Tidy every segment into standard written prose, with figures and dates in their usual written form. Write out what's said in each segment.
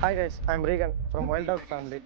Hi guys, I'm Regan from Wild Dog Family.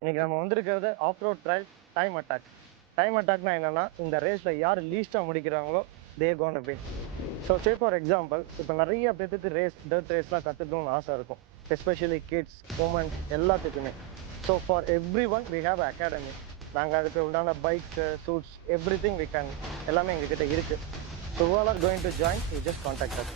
இன்னைக்கு நம்ம வந்திருக்கிறது off road trial time attack. Time அட்டாக்னா என்னன்னா, இந்த ரேஸில் யார் லீஸ்ட்டாக முடிக்கிறாங்களோ they gonna win. So say for example, இப்போ நிறைய பேருக்கு டர்ட் ரேஸ்லாம் கற்றுக்கணும்னு ஆசை இருக்கும், எஸ்பெஷலி கிட்ஸ், உமன்ஸ் எல்லாத்துக்குமே. So for everyone we have academy. நாங்கள் அதுக்கு உண்டான bikes, suits, everything we can எல்லாமே எங்ககிட்ட இருக்குது. So all are going to join, you just contact as.